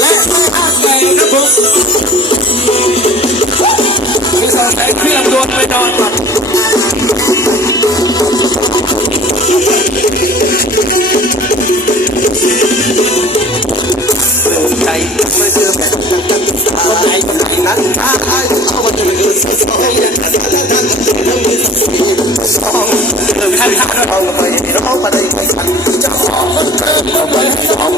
และภาคใหญ่ครับผมบริษัทไหนเครื่องรวมไปนอนหลับใจไม่เชื่อแบบว่าไหนไหนนั้นถ้าใครเข้ามาถึงคือสองยันกันแล้วนั้นเรื่องนี้สองเรื่องท่านเราไปเราไปไปกันจะขอเพิ่มเติมเข้าไปสอง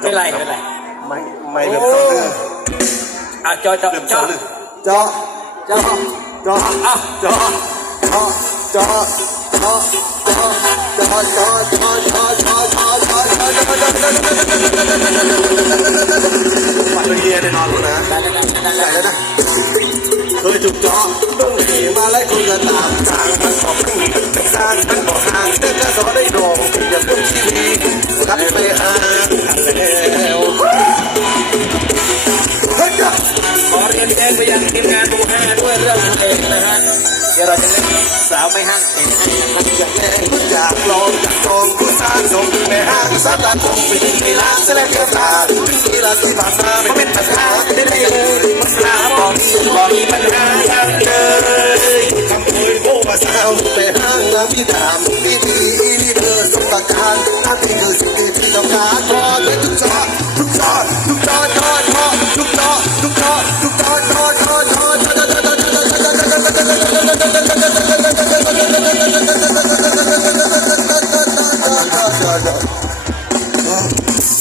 ไม่เป็นไรไม่เป็นไรไม่ไม่แบบสองเรื่องอะจอจอแบบจสอองเรื่องจอจอจออะจอจอจอจอจอจอจอจอจอจอจอจอจอปัตตานีแน่นอนนะได้ได้ได้ได้ใหญ่แล้วนะเคยถูกจอต้องหนีมาไล่คนก็ตามทางมันขอบขึ้น ด้วยเองนะฮะเดี๋ยวเราจะเล่นสาวไม่ห้างเพลงนะครับอยากแย่อยากลองอยากลองกูสร้างส่งแม่ห้างสัตว์คงไปถึงเวลาเสร็จแล้วตาที่เราที่ผ่านมาไม่เป็นปัญหาได้ได้เลยปัญหาบอกบอกมีปัญหาอย่างเลยคำพูดโอ้มาสาวแม่ห้างนะพี่ถามพี่ดีนี่เธอสมประการนั่นคือสิ่งที่ต้องการพอเลยทุกจอทุ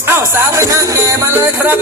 เอ้าสาวไปนั่งแก่มาเลยครับ